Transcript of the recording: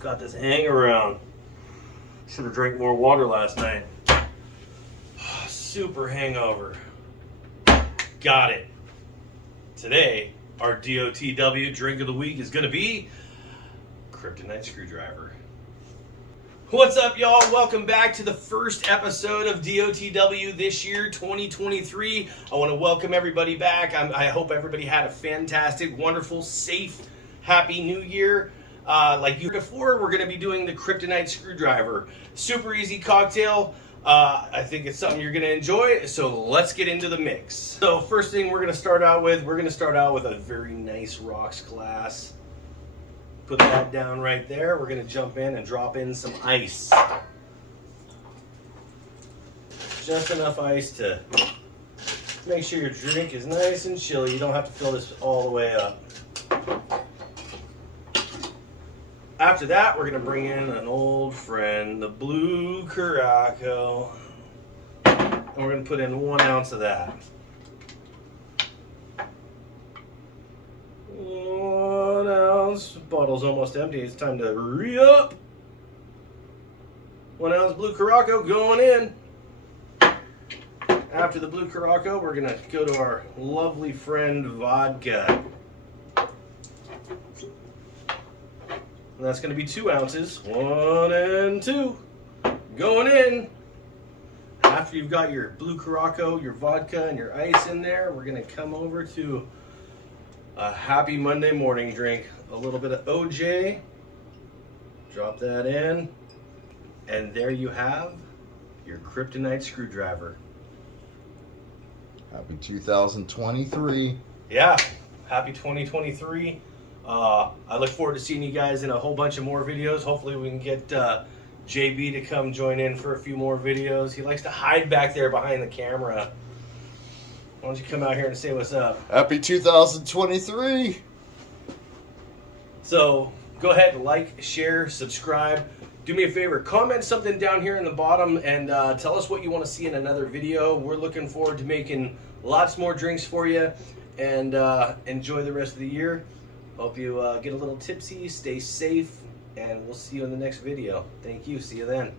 Got this hang around. Should have drank more water last night. Super hangover. Got it. Today, our DOTW drink of the week is going to be Kryptonite screwdriver. What's up, y'all? Welcome back to the first episode of DOTW this year, 2023. I want to welcome everybody back. I hope everybody had a fantastic, wonderful, safe, happy new year. Like year before, we're going to be doing the Kryptonite screwdriver. Super easy cocktail. I think it's something you're going to enjoy, so let's get into the mix. So first thing we're going to start out with a very nice rocks glass. Put that down right there. We're going to jump in and drop in some ice. Just enough ice to make sure your drink is nice and chilly. You don't have to fill this all the way up. After that, we're going to bring in an old friend, the blue Curaçao. And we're going to put in 1 ounce of that. 1 ounce. Bottle's almost empty. It's time to re-up. 1 ounce blue Curaçao going in. After the blue Curaçao, we're going to go to our lovely friend vodka. And that's going to be 2 ounces. 1 and 2. Going in. After you've got your blue Curaçao, your vodka, and your ice in there, we're going to come over to a happy Monday morning drink. A little bit of OJ. Drop that in. And there you have your Kryptonite screwdriver. Happy 2023. Yeah, happy 2023. I look forward to seeing you guys in a whole bunch of more videos. Hopefully we can get JB to come join in for a few more videos. He likes to hide back there behind the camera. Why don't you come out here and say what's up? Happy 2023. So go ahead, like, share, subscribe. Do me a favor, comment something down here in the bottom and tell us what you want to see in another video. We're looking forward to making lots more drinks for you, and enjoy the rest of the year. Hope you get a little tipsy, stay safe, and we'll see you in the next video. Thank you. See you then.